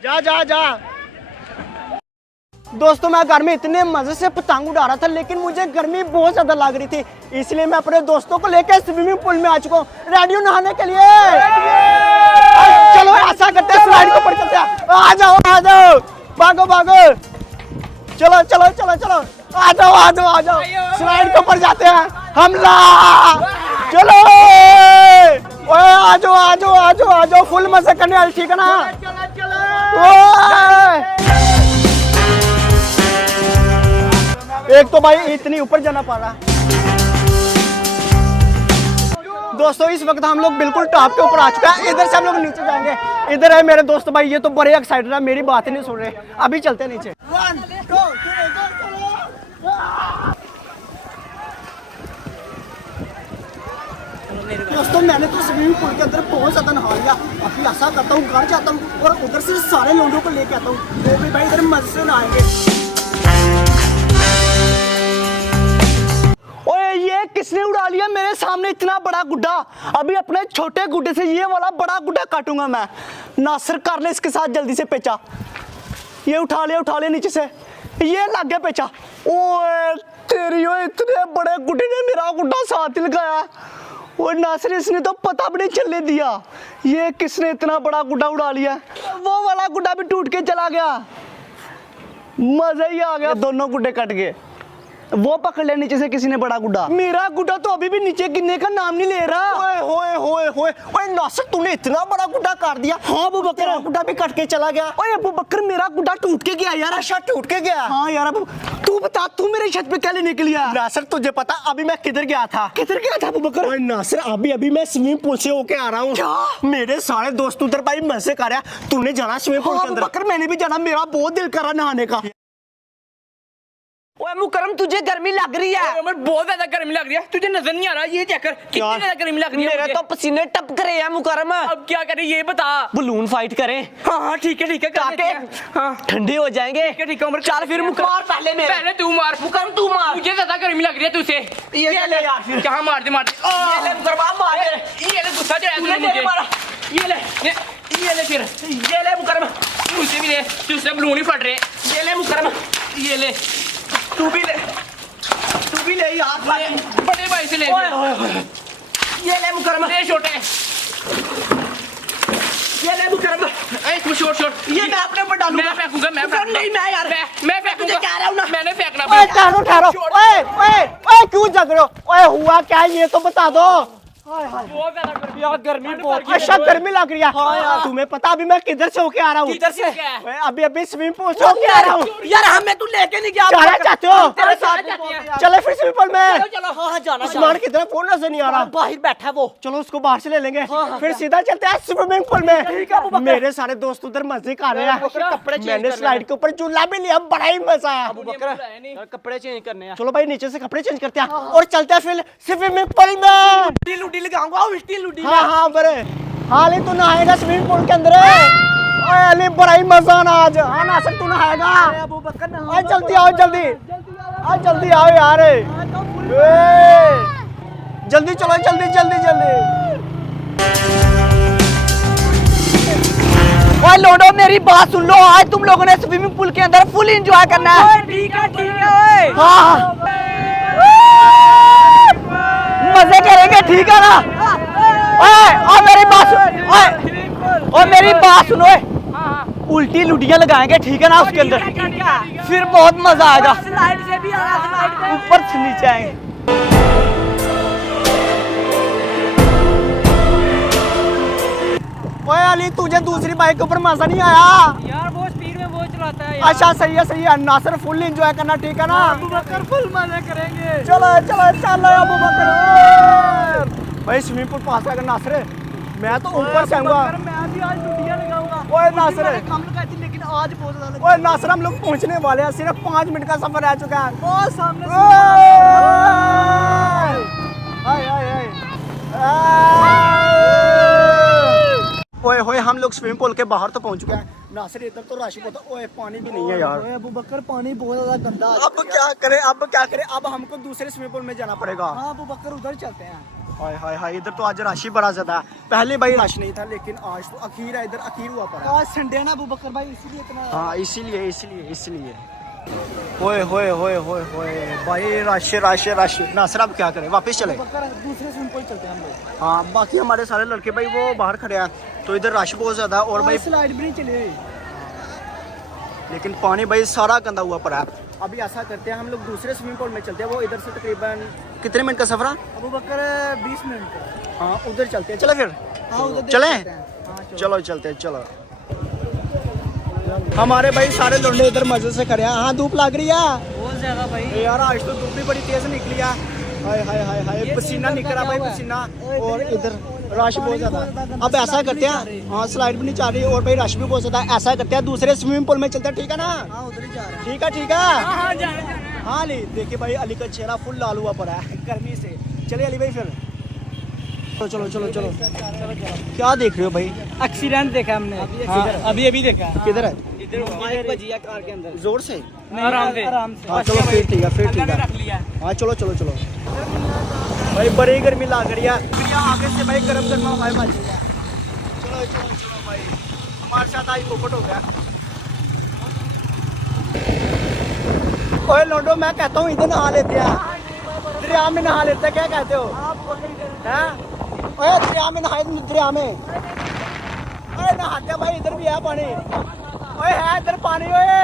जा जा जा। दोस्तों मैं घर में इतने मजे से पतंग उड़ा रहा था, लेकिन मुझे गर्मी बहुत ज्यादा लग रही थी, इसलिए मैं अपने दोस्तों को लेकर स्विमिंग पूल में आ चुका हूँ, रेडी हूँ नहाने के लिए। चलो ऐसा करते हैं, स्लाइड को ऊपर चलते हैं। आ जाओ भागो भागो, चलो चलो चलो चलो, आ जाओ स्लाइड के ऊपर जाते हैं। हमला, चलो आ जाओ फुल मजे करने वाले, ठीक है ना। एक तो भाई इतनी ऊपर जाना पड़ रहा। दोस्तों इस वक्त हम लोग बिल्कुल टॉप के ऊपर आ चुका है, इधर से हम लोग नीचे जाएंगे। इधर है मेरे दोस्त भाई, ये तो बड़े एक्साइटेड है, मेरी बात ही नहीं सुन रहे। अभी चलते हैं नीचे। 1 2 दोस्तों मैंने तो स्विमिंग पूल के अंदर बहुत ज्यादा नहा लिया, अभी ऐसा करता हूँ घर जाता हूँ और उधर से सारे लोगों को लेके आता हूँ, वो भी भाई इधर मजे से नहाएंगे। ओए ये किसने उड़ा लिया मेरे सामने इतना बड़ा गुड्डा? अभी अपने छोटे गुड्डे से ये वाला बड़ा गुड्डा काटूंगा मैं। नासिर कर ले इसके साथ जल्दी से पेचा, ये उठा ले नीचे से, ये लग गया पेचा। ओए तेरी इतने बड़े गुड्डे ने मेरा गुड्डा साथ ही लगाया। और नासिर इसने तो पता भी नहीं चलने दिया, ये किसने इतना बड़ा गुड्डा उड़ा लिया। वो वाला गुड्डा भी टूट के चला गया, मजा ही आ गया, दोनों गुड्डे कट गए। वो पकड़ लिया नीचे से किसी ने बड़ा गुड्डा, मेरा गुड्डा तो अभी भी नीचे गिरने का नाम नहीं ले रहा। ओए नासिर तूने इतना बड़ा गुड्डा काट दिया। हाँ अबू बकर, गुड्डा भी कट के चला गया। ओए अबू बकर मेरा गुड्डा टूट के गया यार। अच्छा टूट के गया? हाँ यार। अबू तू बता, तू मेरी छत पे क्या लेने के लिए? नासिर तुझे पता अभी मैं किधर गया था अबू बकर? ओए नासिर अभी मैं स्विमिंग पूल से होके आ रहा हूँ। मेरे सारे दोस्त उधर भाई मजे कर रहे हैं, तूने जाना स्विमिंग पूल के अंदर? बकर मैंने भी जाना, मेरा बहुत दिल कर रहा नहाने का। ओए मुकरम तुझे गर्मी लग रही है? बहुत ज्यादा गर्मी लग रही है, तुझे नजर नहीं आ रहा? ये चेक कर कितनी ज्यादा गर्मी लग रही है। मेरे तो पसीने टपक रहे हैं मुकरम। अब क्या करें ये बता। बलून फाइट करें? हाँ ठीक है ताकि ठंडे हो जाएंगे। ठीक है उम्र चल फिर मुकरम पहले तू मार। मुकरम तू मार, मुझे ज्यादा गर्मी लग रही है तुझसे। ये ले यार फिर। कहाँ मार दे ये ले मुकरम मार। ये ले गुस्सा चढ़ाया तूने मुझे। ये ले फिर, ये ले मुकरम, मुझसे भी ले, तुझसे बलून ही फट रहे। ये ले मुकरम, ये ले, तू भी ले यार, बड़े भाई से ले। ये ले मुकरम, ले छोटे, ये ले मुकरम। तू छोड़ ये मैं अपने ऊपर डालूंगा। मैं फेंकूंगा। नहीं मैं यार, मैं फेंकूंगा। तुझे कह रहा हूं ना, मैंने फेंकना। ओए ठहरो, ओए क्यों जग रहे हो? ओए हुआ क्या ये तो बता दो। बहुत ज्यादा गर्मी बहुत। अच्छा गर्मी लग रही है। हाँ यार तुम्हें पता अभी मैं किधर से होके आ रहा हूँ? किधर से? अभी स्विमिंग पूल से होके आ रहा हूँ। यार हमें तू लेके नहीं गया। जाना चाहते हो? तेरे साथ जाते हैं। चले फिर स्विमिंग पूल में। चलो हाँ जाना। उस्मान किधर? फोन नजर नहीं आ रहा। बाहर बैठा वो। चलो उसको बाहर से ले लेंगे, फिर सीधा चलते हैं स्विमिंग पूल में। मेरे सारे दोस्त उधर मजे कर रहे हैं, मैंने स्लाइड के ऊपर झूला भी लिया, बड़ा ही मजा आया। कपड़े चेंज करने हैं। चलो भाई नीचे से कपड़े चेंज करते हैं और चलते हैं फिर स्विमिंग पूल में। लुटी लगाऊंगा लुटी। हाँ बरे हाली तू नहाएगा स्विमिंग पूल के अंदर? अली बड़ा ही मजा आना आज। हाँ नासिर तू नहाएगा? अबू बकर जल्दी आओ जल्दी आओ यार, जल्दी चलो जल्दी। ओए लोडो मेरी बात सुन लो, आज तुम लोगों ने स्विमिंग पूल के अंदर फुल एंजॉय करना है। ठीक है हाँ मजे करेंगे, ठीक है ना? और मेरी बात सुनो, उल्टी लुटियां लगाएंगे, ठीक है ना? उसके अंदर फिर बहुत मजा आएगा। स्लाइड से भी ऊपर से नीचे आएंगे। ओए अली तुझे दूसरी बाइक के ऊपर मजा नहीं आया यार? वो स्पीड में वो चलाता है। अच्छा सही है नासिर फुल एंजॉय करना, ठीक है ना? अबू बकर फुल मजा करेंगे। चलो अबू बकर भाई स्विमिंग पूल पास आएगा नासिर, मैं तो ऊपर से आऊंगा। मैं भी आज लुटियां लगाऊंगा। ओए नासिर कम लगाई थी लेकिन आज बहुत ज्यादा। ओए नासिर हम लोग पहुंचने वाले हैं, सिर्फ 5 मिनट का सफर रह चुका है। बहुत सामने ओए हम लोग स्विमिंग पूल के बाहर तो पहुंच चुके हैं। नासिर इधर तो रश बहुत, ओए पानी भी नहीं है यार। अबू बकर पानी बहुत ज्यादा गंदा। अब क्या करें अब हमको दूसरे स्विमिंग पूल में जाना पड़ेगा। हाँ अबू बकर उधर चलते हैं। हाय हाय हाय, इधर तो आज रश ही बड़ा ज्यादा है। पहले भाई रश नहीं था, लेकिन आज तो अखीर है, इधर अखीर हुआ पड़ा। आज संडे ना अबू बकर भाई, इसीलिए इतना। हाँ इसीलिए होए होए होए होए होए भाई, रश रश रश। नासिर अब क्या करें, वापस चले? बकर दूसरे स्विमिंग पूल चलते हैं हम लोग। हाँ बाकी हमारे सारे लड़के भाई वो बाहर खड़े हैं, तो इधर रश बहुत ज्यादा है। और भाई स्लाइड भी नहीं चले। लेकिन पानी भाई सारा गंदा हुआ पड़ा है। अभी ऐसा करते हैं, हम लोग दूसरे स्विमिंग पूल में चलते हैं। वो इधर से तकरीबन कितने मिनट का सफर है? अबू बकर 20 मिनट का। हाँ उधर चलते हैं, चले फिर। हाँ उधर देख चलें? सकते हैं। हाँ चलो चलते हैं, चलो। हमारे भाई सारे लौंडे इधर मजे से खड़े हैं। हाँ धूप लग रही है बहुत ज्यादा भाई। यार, आज तो धूप भी बड़ी तेज निकली है। हाय हाय हाय हाय, पसीना निकल रहा भाई, पसीना। और इधर रश बहुत ज्यादा। अब ऐसा करते हैं, हाँ स्लाइड भी नहीं चल रही और भाई रश भी बहुत ज्यादा। ऐसा करते हैं दूसरे स्विमिंग पूल में चलते हैं, ठीक है ना? हाँ उधर ही जा रहे हैं। ठीक है ठीक है। हाँ अली, देखिए भाई अली का चेहरा फुल लाल हुआ पड़ा है गर्मी से। चलिए अली भाई फिर। चलो चलो चलो चलो। क्या देख रहे हो भाई? एक्सीडेंट देखा हमने। अभी देखा। किधर है? इधर बजी है कार के अंदर। जोर से? आराम से। हाँ चलो फिर ठीक है, फिर ठीक है। हाँ चलो चलो चलो भाई, बड़ी गर्मी लग रही है। आगे से भाई गर्म गर्म हवाएं बज रही है। चलो चलो चलो भाई, हमारे साथ आज पोपट हो गया। ओए लोंडो, मैं कहता हूँ इधर नहा लेते हैं, दरिया में नहा लेते हैं। क्या कहते हो? हैं? ओए दरिया में नहाए, दरिया में। ओए नहाते हैं भाई, इधर भी है पानी। ओए है इधर पानी। ओए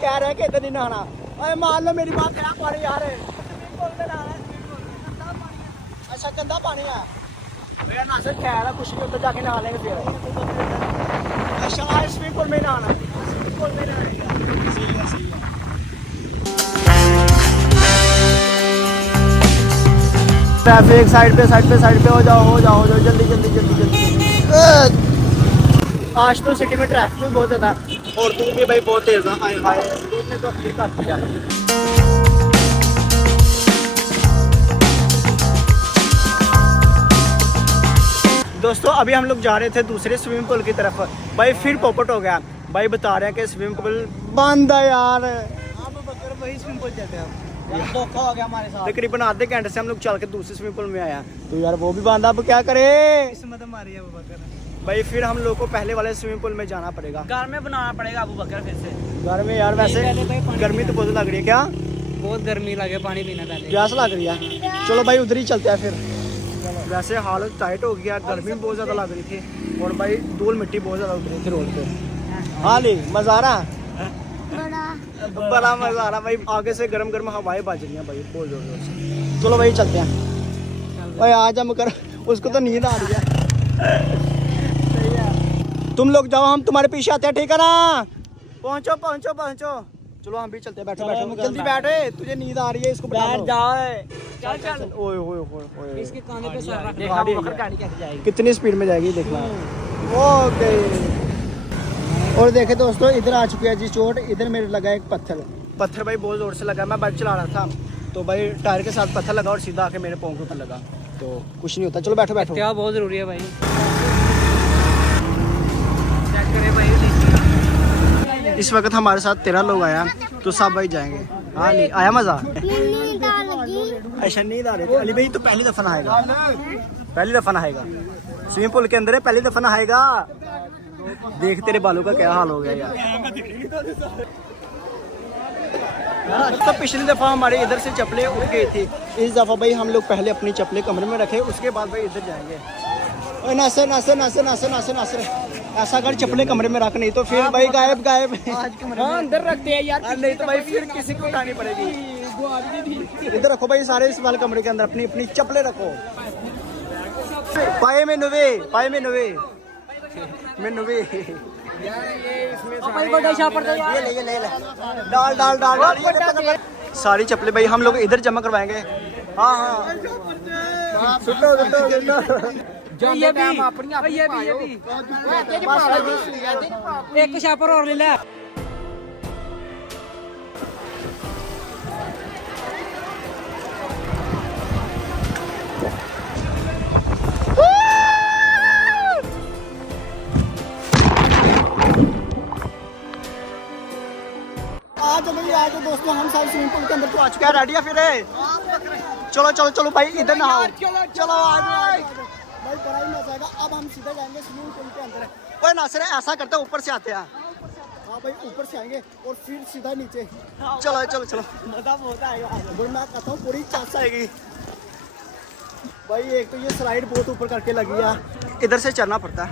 कह रहे हैं कि इधर नहीं नहाना। ओए मान लो मेरी बात, है पानी यार। अच्छा गंदा पानी है भैया, ना सर खैर है, कुछ नहीं, उधर जाके नहा लेंगे फिर। अच्छा स्विमिंग पूल में नहाना? स्विमिंग पूल में नहाएगा। सही है सही है। ट्रैफिक साइड पे हो जाओ जल्दी जल्दी जल्दी जल्दी। आज तो सिटी में ट्रैफिक भी बहुत ज्यादा और धूप भी भाई बहुत तेज है। हाय हाय, धूप ने तो अपनी काट दिया। दोस्तों अभी हम लोग जा रहे थे दूसरे स्विमिंग पूल की तरफ, भाई फिर पोपट हो गया। भाई बता रहे हैं कि स्विमिंग पूल बंद है यार। वही स्विमिंग पूल चलते हैं। धोखा हो गया हमारे साथ। तकरीबन आधे घंटे से हम लोग चल के दूसरे स्विमिंग पूल में आया, तो यार वो भी बंद। अब क्या करे? किस्मत हमारी है अबू बकर। भाई फिर हम लोग को पहले वाले स्विमिंग पूल में जाना पड़ेगा। घर में बनाना पड़ेगा अबू बकर फिर से। घर में यार वैसे गर्मी तो बहुत लग रही है। क्या बहुत गर्मी लगे, पानी पीना पहले। प्यास लग रही है? चलो भाई उधर ही चलते हैं फिर। वैसे हालत टाइट हो गया, गर्मी बहुत ज़्यादा लग रही थी और भाई धूल मिट्टी बहुत ज़्यादा उठ रही थी रोड पे। हाँ ली मज़ा आ रहा? बड़ा मज़ा आ रहा भाई। आगे से गर्म गर्म हवाएं बज रही हैं भाई बहुत ज़ोर ज़ोर से। चलो भाई चलते हैं भाई। आज हम कर, उसको तो नींद आ रही है। सही है, तुम लोग जाओ, हम तुम्हारे पीछे आते हैं, ठीक है ना? पहुँचो पहुँचो पहुँचो। चलो हम भी चलते हैं। बैठो बैठो जल्दी बैठे, तुझे नींद आ रही है, इसको बैठ जाओ। चल ओए ओए ओए, इसके काने पे सर रख। गाड़ी गाड़ी कैसे जाएगी? कितनी स्पीड में जाएगी देखना। ओके। और देखे दोस्तों, इधर आ चुकी है जी चोट। इधर मेरे लगा एक पत्थर भाई बहुत जोर से लगा। मैं बाइक चला रहा था तो भाई टायर के साथ पत्थर लगा और सीधा आके मेरे पाँव के ऊपर लगा, तो कुछ नहीं होता। चलो बैठो बैठो। क्या बहुत जरूरी है भाई। चेक करें भाई। इस वक्त हमारे साथ 13 लोग आया, तो सब भाई जाएंगे। हाँ नहीं आया मजा? अच्छा नींद आ रही थी। अली भाई तो पहली दफा नहाएगा, पहली दफा नहाएगा स्विमिंग पूल के अंदर है, पहली दफा नहाएगा। देख तेरे बालों का क्या हाल हो गया यार। तो पिछली दफा हमारे इधर से चप्पलें उठ गई थी, इस दफा भाई हम लोग पहले अपनी चप्पलें कमरे में रखे, उसके बाद भाई इधर जाएंगे। ओए नासर नासर नासर नासर नासर नासर, ऐसा कर चप्पलें कमरे में रख, नहीं तो फिर भाई गायब गायब। अंदर रखते हैं यार, नहीं तो भाई फिर किसी को उठानी पड़ेगी। इधर रखो भाई सारे इस वाले कमरे के अंदर अपनी अपनी चप्पलें रखो। पाए में नुवे, पाए में नुवे, में नुवे। ये ले डाल डाल डाल डाल। सारी चप्पलें भाई हम लोग इधर जमा करवाएंगे। हाँ हाँ सुनो सुनो एक शापर और ले ले। आज दोस्तों हम सब स्विमिंग पूल के अंदर तो आ चुके हैं। रेडी है फिर? चलो चलो चलो भाई इधर नहाओ। चलो भाई बड़ा ही मजा आएगा। अब हम सीधे जाएंगे स्विमिंग पूल के अंदर। ओए नासिर ऐसा करते हैं ऊपर से आते हैं। हाँ भाई ऊपर से आएंगे और फिर सीधा नीचे। चलो चलो चलो मजा बहुत आएगा। भाई मैं कहता हूँ पूरी चांस आएगी। भाई एक तो ये स्लाइड बहुत ऊपर करके लगी है। इधर से चलना पड़ता है।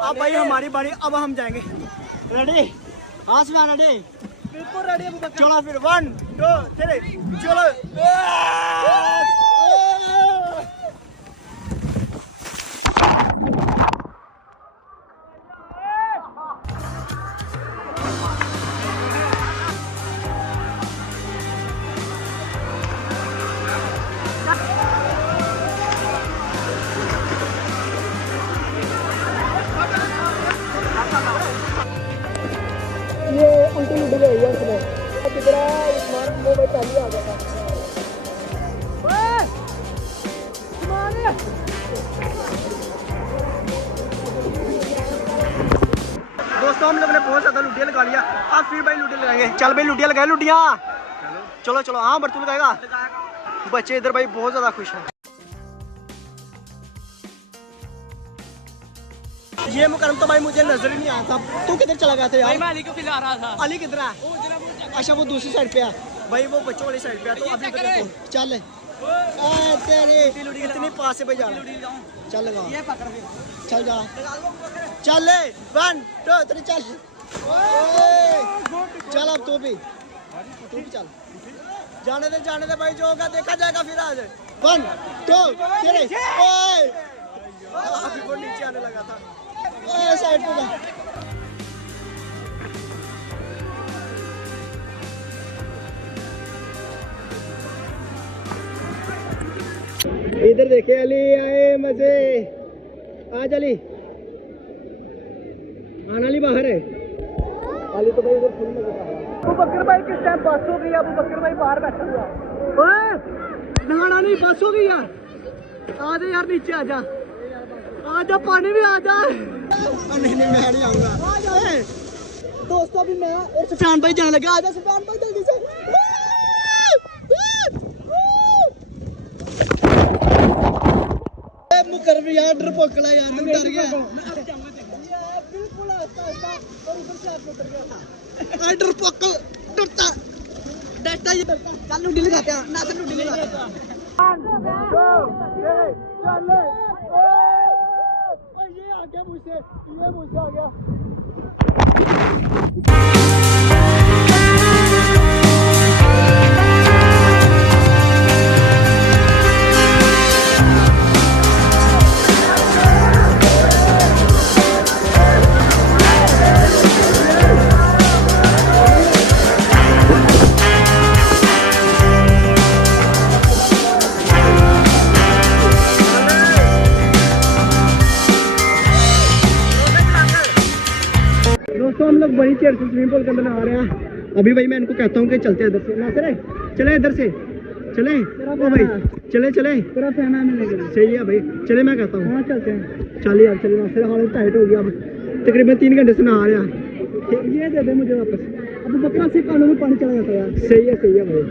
अब भाई हमारी बारी, अब हम जाएंगे। रेडी? हाँ से रेडी? बिल्कुल रेडी है अबूबकर। चलो फिर 1 2 3 चलो। ये उल्टी उल्टी गई है इसमें। कितना इस्मान वो भाई पहले आ गया था। दोस्तों हम लोग ने बहुत ज्यादा लुटिया लगा लिया। अब फिर भाई लुटिया लगाएंगे। चल भाई लुटिया लगाए लुटिया। चलो चलो हाँ बर्तू लगाएगा। बच्चे इधर भाई बहुत ज्यादा खुश हैं। ये मुकरम तो भाई मुझे नजर ही नहीं आया था। तू किधर चला गया था यार? मैं अली को खिला रहा था। अली किधर है? अच्छा वो दूसरी साइड पे है भाई, वो बच्चों वाली साइड पे है। तो अभी चेक देखो करें। चल तेरे इतनी पास से बजा चल लगा ये पकड़ के चल जा चल 1 2 3 चल। चल अब तू भी चल। जाने दे भाई, जो होगा देखा जाएगा फिर आज। 1 2 3 अभी वो नीचे आने लगा था। साइड पे जा। इधर देखे अली आए मजे। आज अली आना अली बाहर है। अली तो भाई इधर फुल मजा आ रहा है। अबू बकर भाई किस टाइम बस हो गई? अबू बकर भाई बाहर बैठा हुआ। ओए नहाना नहीं, बस हो गई यार। आ जा यार नीचे आ जा। आ जा पानी में आ जा। नहीं नहीं मैं नहीं आऊंगा। दोस्तों अभी मैं और सुफियान भाई जाने लगे। आ जा सुफियान भाई जल्दी से। मुकरम यार डरपोकला यार मैं डर गया। बिल्कुल आस्ता आस्ता और ऊपर से आप उतर गया। डरपोकल डरता डरता ये डरता। चल लुटी लगाते हैं ना, लुटी लगाते हैं। 1 2 3 चल। ये आ गया मुझसे, ये मुझसे आ गया। दोस्तों हम लोग बड़ी चेयर से स्विमिंग पूल के अंदर नहा रहे हैं। अभी भाई मैं इनको कहता हूँ कि चलते इधर से। नासिर चले इधर से चले। ओ भाई चले चले। तेरा फैन है मिलेगा। सही है भाई, चले मैं कहता हूँ। हाँ चलते हैं। चल यार चले। नासिर हालत टाइट हो गया। अब तकरीबन 3 घंटे से नहा रहे हैं। ये दे दे मुझे वापस। अब बकरा से कानों में पानी चला जाता है यार। सही है भाई।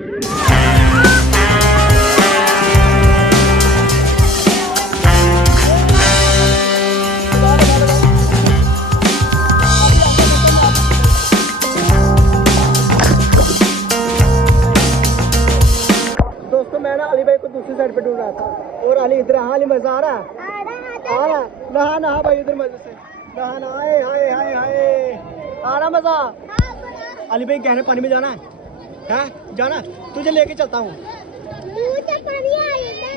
दोस्तों मैं ना अली भाई को दूसरी साइड पे ढूंढ रहा था और अली इधर। हाँ अली मजा आ रहा है? आ रहा। नहा नहा भाई इधर मजे से नहा नहा। हाय हाय हाय हाय आ रहा मजा। अली भाई गहरे पानी में जाना है? जाना? तुझे लेके चलता हूँ।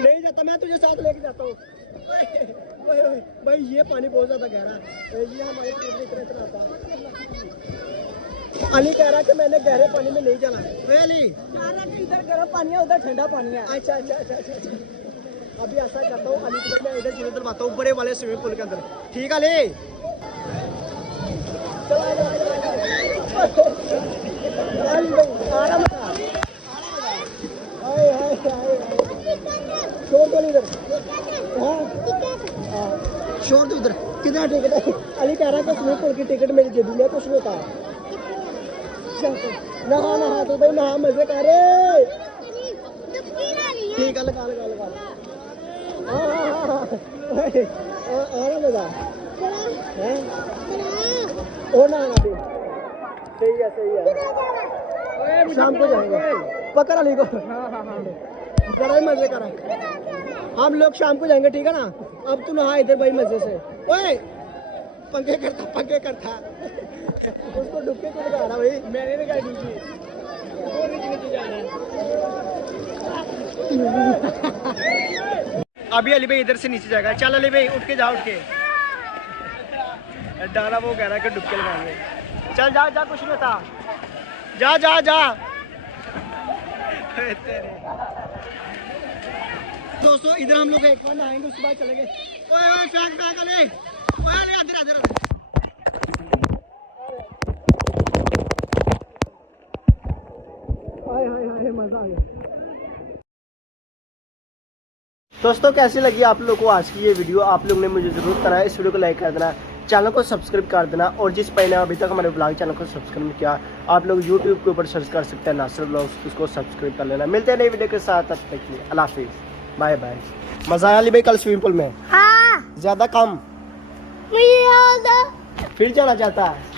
नहीं जाता, मैं तुझे साथ लेके जाता हूँ। भाई ये पानी बहुत ज्यादा गहरा है। ये हमारे इतना आता है। अली कह रहा है कि मैंने गहरे पानी में नहीं जाना। अली इधर गर्म पानी है, उधर ठंडा पानी है। अच्छा। अभी ऐसा करता हूँ अली को मैं इधर चीजें दिलवाता हूँ बड़े वाले स्विमिंग पूल के अंदर। ठीक है अली? शोर दो इधर। कितना टिकट है? अली कह रहा है कि स्विमिंग पूल की टिकट मेरी जेबी में कुछ नहीं होता। नहा नहा तो भाई नहा मजे कर रे ठीक है लगा लगा लगा आ रहा मजा है और ना आना भी सही है शाम को जाएंगे पकड़ अली को बड़ा ही मजे कर हम लोग शाम को जाएंगे ठीक है ना अब तू नहा इधर भाई मजे से ओए पंखे करता उसको डुबके को लगा रहा भाई मैंने लगाई डुबकी वो नीचे जा रहा है अभी अली भाई इधर से नीचे जाएगा चल अली भाई उठ के जा उठ के डाला वो कह रहा है कि डुबके लगाएंगे चल जा जा कुछ नहीं होता जा जा जा दोस्तों इधर हम लोग एक बार नहाएंगे उसके बाद चलेंगे ओए ओए फेंक अले ओए अले इधर हाय मजा आ गया दोस्तों कैसी लगी आप लोगों को आज की ये वीडियो आप लोग ने मुझे जरूर बताना इस वीडियो को लाइक कर देना चैनल को सब्सक्राइब कर देना और जिस भाई ने अभी तक हमारे ब्लॉग चैनल को सब्सक्राइब नहीं किया आप लोग यूट्यूब के ऊपर सर्च कर सकते हैं नासिर ब्लॉग्स उसको सब्सक्राइब कर लेना मिलते हैं नई वीडियो के साथ तब तक के लिए अल्लाह हाफिज़ बाय बाय मजा आया अली भाई कल स्विमिंग पूल में हाँ ज्यादा कम मुझे याद है फिर जाना चाहता है